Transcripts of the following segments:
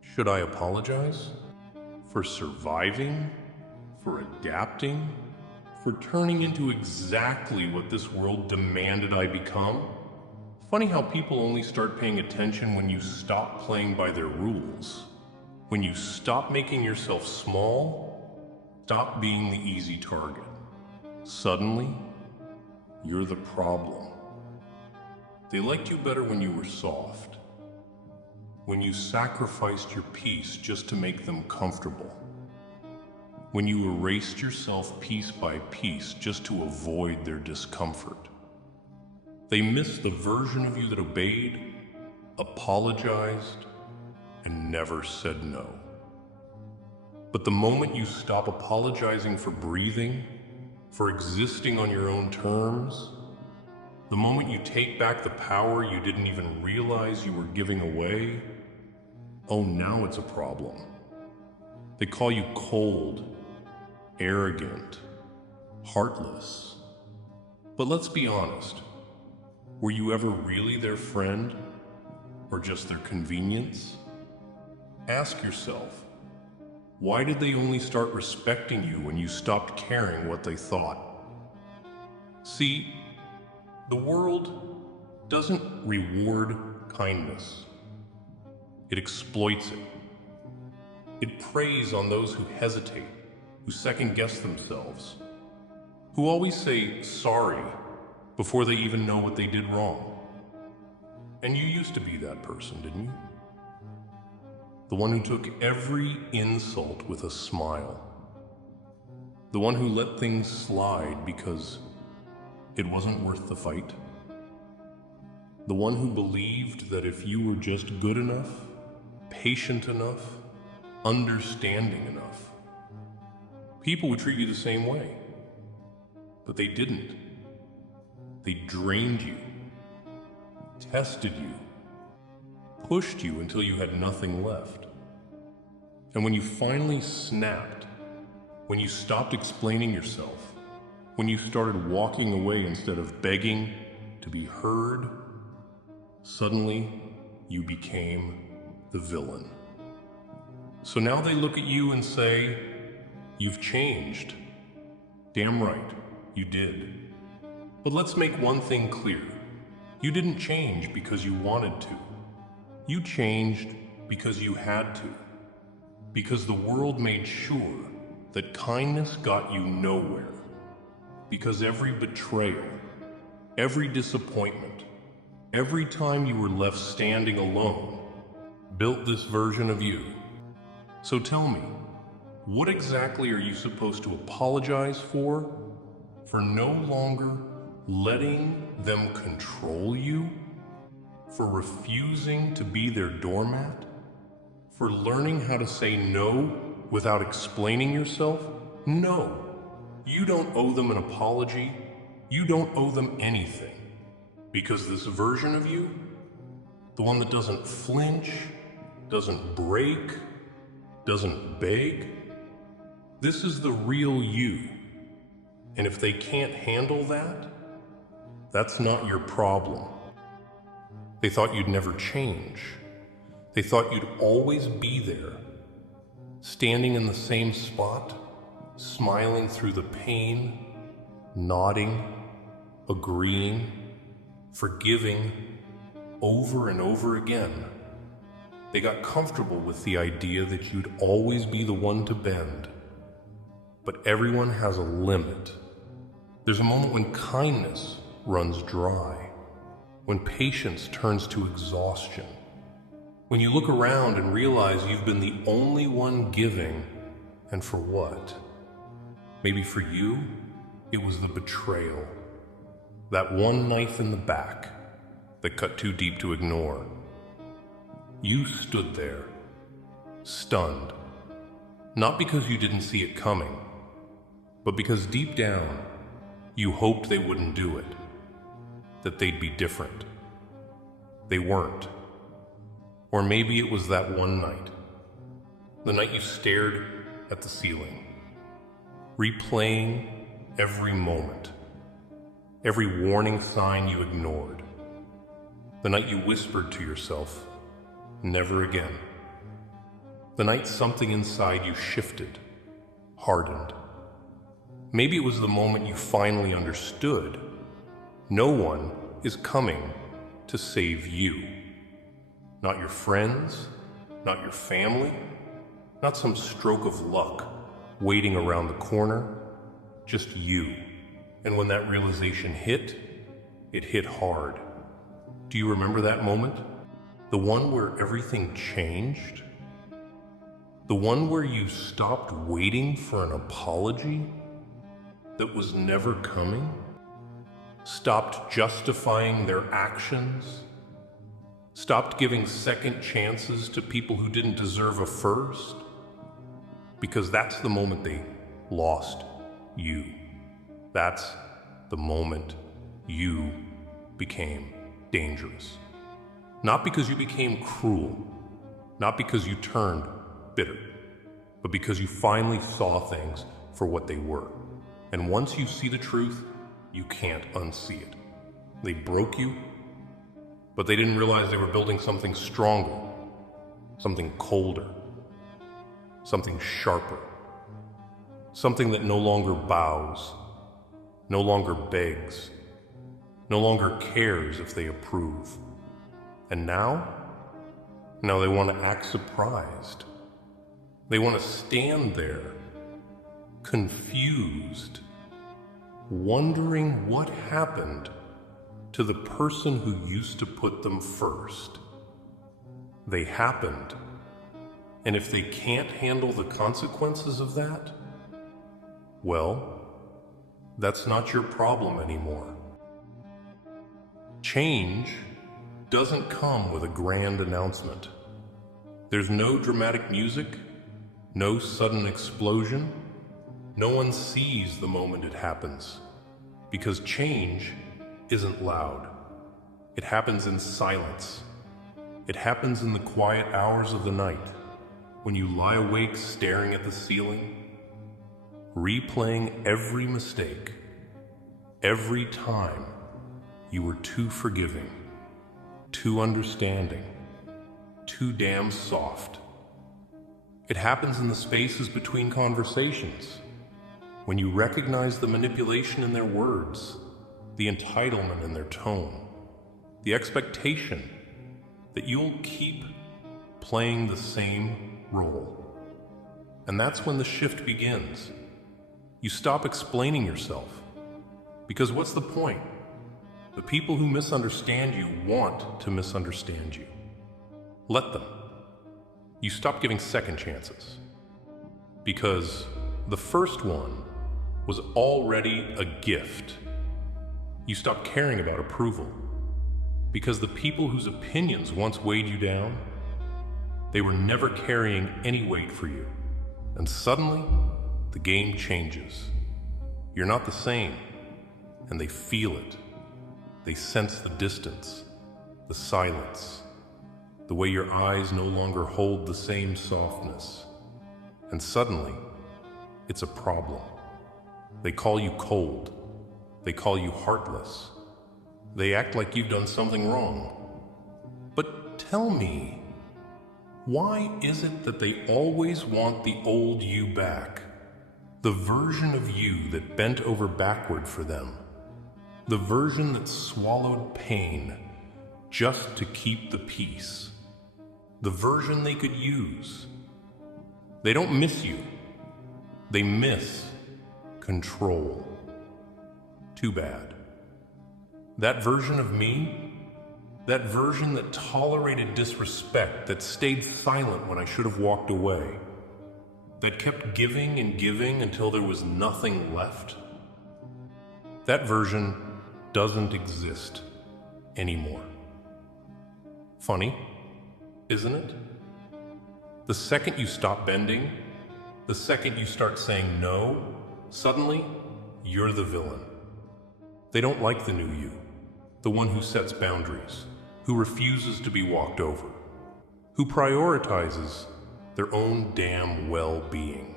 Should I apologize? For surviving? For adapting? For turning into exactly what this world demanded I become? Funny how people only start paying attention when you stop playing by their rules. When you stop making yourself small, stop being the easy target. Suddenly, you're the problem. They liked you better when you were soft. When you sacrificed your peace just to make them comfortable. When you erased yourself piece by piece just to avoid their discomfort. They missed the version of you that obeyed, apologized, and never said no. But the moment you stop apologizing for breathing, for existing on your own terms, the moment you take back the power you didn't even realize you were giving away, oh, now it's a problem. They call you cold, arrogant, heartless. But let's be honest, were you ever really their friend, or just their convenience? Ask yourself, why did they only start respecting you when you stopped caring what they thought? See, the world doesn't reward kindness. It exploits it. It preys on those who hesitate, who second-guess themselves, who always say sorry before they even know what they did wrong. And you used to be that person, didn't you? The one who took every insult with a smile. The one who let things slide because it wasn't worth the fight. The one who believed that if you were just good enough, patient enough, understanding enough, people would treat you the same way. But they didn't. They drained you, tested you, pushed you until you had nothing left. And when you finally snapped, when you stopped explaining yourself, when you started walking away instead of begging to be heard, suddenly you became the villain. So now they look at you and say, you've changed. Damn right, you did. But let's make one thing clear. You didn't change because you wanted to. You changed because you had to. Because the world made sure that kindness got you nowhere. Because every betrayal, every disappointment, every time you were left standing alone, built this version of you. So tell me, what exactly are you supposed to apologize for? For no longer letting them control you? For refusing to be their doormat? For learning how to say no without explaining yourself? No. You don't owe them an apology. You don't owe them anything. Because this version of you, the one that doesn't flinch, doesn't break, doesn't beg, this is the real you. And if they can't handle that, that's not your problem. They thought you'd never change. They thought you'd always be there, standing in the same spot, smiling through the pain, nodding, agreeing, forgiving, over and over again. They got comfortable with the idea that you'd always be the one to bend. But everyone has a limit. There's a moment when kindness runs dry, when patience turns to exhaustion, when you look around and realize you've been the only one giving, and for what? Maybe for you, it was the betrayal. That one knife in the back that cut too deep to ignore. You stood there, stunned, not because you didn't see it coming, but because deep down, you hoped they wouldn't do it, that they'd be different. They weren't. Or maybe it was that one night, the night you stared at the ceiling, replaying every moment, every warning sign you ignored, The night you whispered to yourself, "Never again." The night something inside you shifted, hardened. Maybe it was the moment you finally understood no one is coming to save you. Not your friends, not your family, not some stroke of luck waiting around the corner, just you. And when that realization hit, it hit hard. Do you remember that moment? The one where everything changed? The one where you stopped waiting for an apology that was never coming? Stopped justifying their actions? Stopped giving second chances to people who didn't deserve a first? Because that's the moment they lost you. That's the moment you became dangerous. Not because you became cruel, not because you turned bitter, but because you finally saw things for what they were. And once you see the truth, you can't unsee it. They broke you, but they didn't realize they were building something stronger, something colder, something sharper, something that no longer bows, no longer begs, no longer cares if they approve. And now they want to act surprised. They want to stand there, confused, wondering what happened to the person who used to put them first. They happened, and if they can't handle the consequences of that, well, that's not your problem anymore. Change doesn't come with a grand announcement. There's no dramatic music, no sudden explosion. No one sees the moment it happens, because change isn't loud. It happens in silence. It happens in the quiet hours of the night, when you lie awake staring at the ceiling, replaying every mistake, every time you were too forgiving, too understanding, too damn soft. It happens in the spaces between conversations, when you recognize the manipulation in their words, the entitlement in their tone, the expectation that you'll keep playing the same role. And that's when the shift begins. You stop explaining yourself, because what's the point? The people who misunderstand you want to misunderstand you. Let them. You stop giving second chances, because the first one was already a gift. You stop caring about approval, because the people whose opinions once weighed you down, they were never carrying any weight for you. And suddenly, the game changes. You're not the same, and they feel it. They sense the distance, the silence, the way your eyes no longer hold the same softness. And suddenly, it's a problem. They call you cold. They call you heartless. They act like you've done something wrong. But tell me, why is it that they always want the old you back? The version of you that bent over backward for them. The version that swallowed pain just to keep the peace. The version they could use. They don't miss you. They miss control. Too bad. That version of me, that version that tolerated disrespect, that stayed silent when I should have walked away, that kept giving and giving until there was nothing left, that version doesn't exist anymore. Funny, isn't it? The second you stop bending, the second you start saying no, suddenly you're the villain. They don't like the new you, the one who sets boundaries, who refuses to be walked over, who prioritizes their own damn well-being.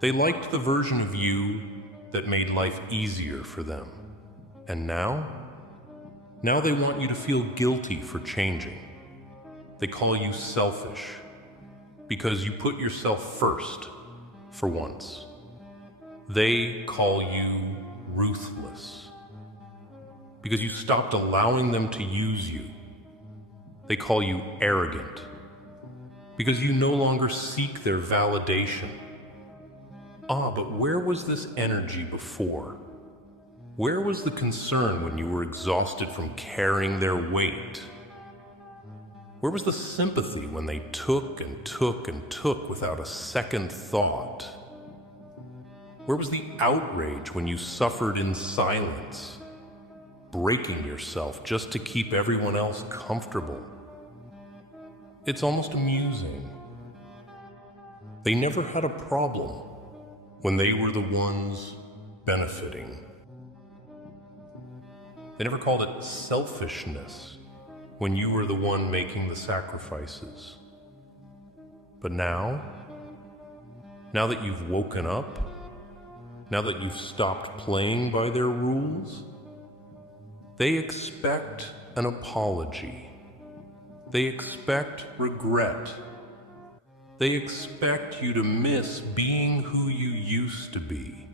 They liked the version of you that made life easier for them. And now Now they want you to feel guilty for changing. They call you selfish because you put yourself first for once. They call you ruthless because you stopped allowing them to use you. They call you arrogant because you no longer seek their validation. But where was this energy before? Where was the concern when you were exhausted from carrying their weight? Where was the sympathy when they took and took and took without a second thought? Where was the outrage when you suffered in silence, breaking yourself just to keep everyone else comfortable? It's almost amusing. They never had a problem when they were the ones benefiting. They never called it selfishness when you were the one making the sacrifices. But now that you've woken up, now that you've stopped playing by their rules, they expect an apology. They expect regret. They expect you to miss being who you used to be.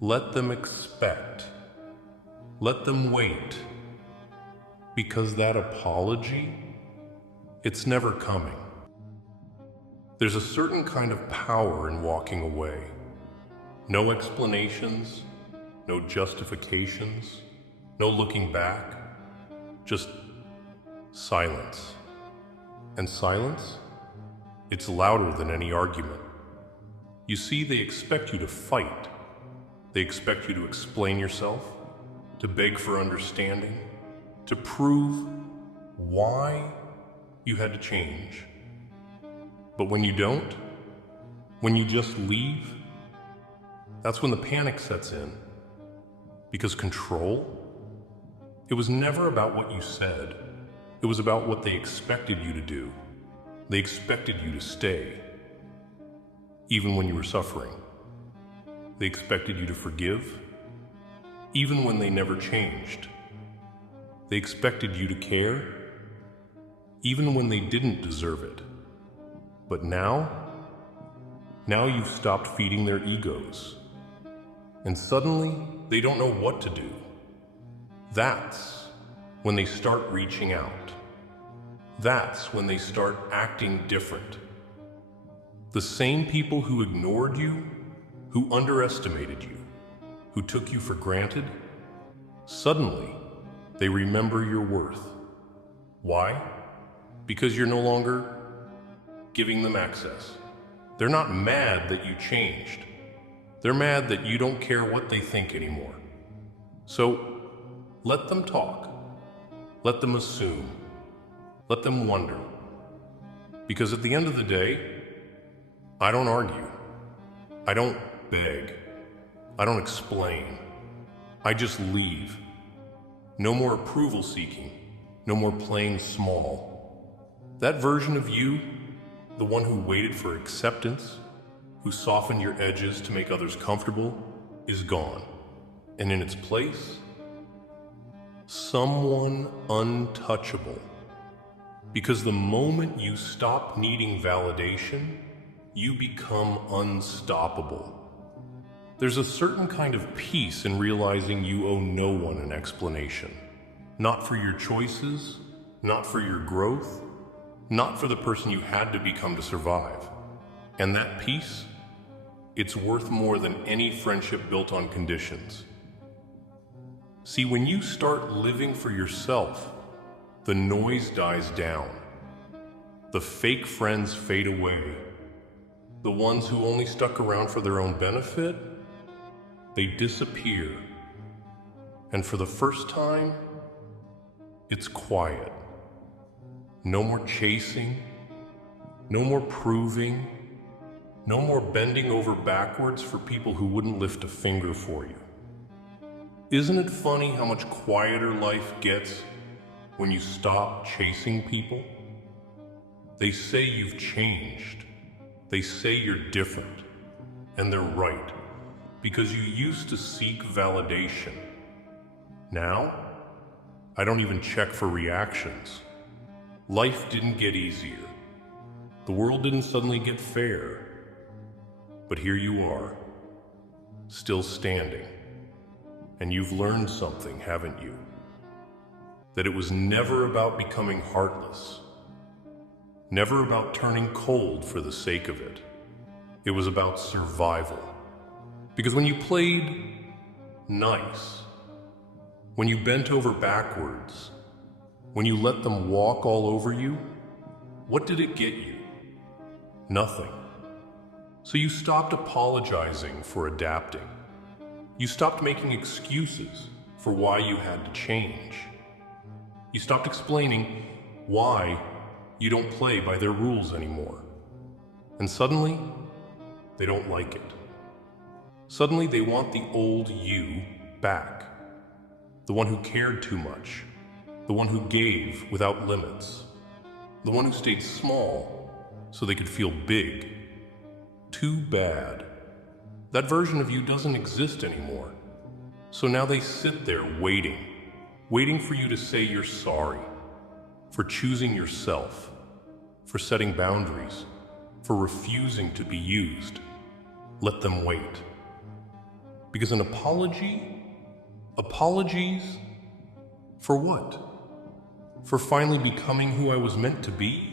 Let them expect. Let them wait. Because that apology, it's never coming. There's a certain kind of power in walking away. No explanations, no justifications, no looking back, just silence. And silence? It's louder than any argument. You see, they expect you to fight. They expect you to explain yourself, to beg for understanding, to prove why you had to change. But when you don't, when you just leave, that's when the panic sets in. Because control, it was never about what you said. It was about what they expected you to do. They expected you to stay, even when you were suffering. They expected you to forgive, even when they never changed. They expected you to care, even when they didn't deserve it. But now you've stopped feeding their egos. And suddenly, they don't know what to do. That's when they start reaching out. That's when they start acting different. The same people who ignored you, who underestimated you, who took you for granted, suddenly they remember your worth. Why? Because you're no longer giving them access. They're not mad that you changed. They're mad that you don't care what they think anymore. So let them talk. Let them assume. Let them wonder. Because at the end of the day, I don't argue. I don't beg. I don't explain. I just leave. No more approval seeking. No more playing small. That version of you, the one who waited for acceptance, who softened your edges to make others comfortable, is gone. And in its place, someone untouchable. Because the moment you stop needing validation, you become unstoppable. There's a certain kind of peace in realizing you owe no one an explanation. Not for your choices, not for your growth, not for the person you had to become to survive. And that peace, it's worth more than any friendship built on conditions. See, when you start living for yourself, the noise dies down. The fake friends fade away. The ones who only stuck around for their own benefit, they disappear. And for the first time, it's quiet. No more chasing, no more proving, no more bending over backwards for people who wouldn't lift a finger for you. Isn't it funny how much quieter life gets when you stop chasing people? They say you've changed. They say you're different. And they're right, because you used to seek validation. Now, I don't even check for reactions. Life didn't get easier. The world didn't suddenly get fair. But here you are, still standing. And you've learned something, haven't you? That it was never about becoming heartless. Never about turning cold for the sake of it. It was about survival. Because when you played nice, when you bent over backwards, when you let them walk all over you, what did it get you? Nothing. So you stopped apologizing for adapting. You stopped making excuses for why you had to change. You stopped explaining why you don't play by their rules anymore. And suddenly, they don't like it. Suddenly they want the old you back. The one who cared too much. The one who gave without limits. The one who stayed small so they could feel big. Too bad. That version of you doesn't exist anymore. So now they sit there waiting for you to say you're sorry, for choosing yourself, for setting boundaries, for refusing to be used. Let them wait. Because an apologies for what? For finally becoming who I was meant to be?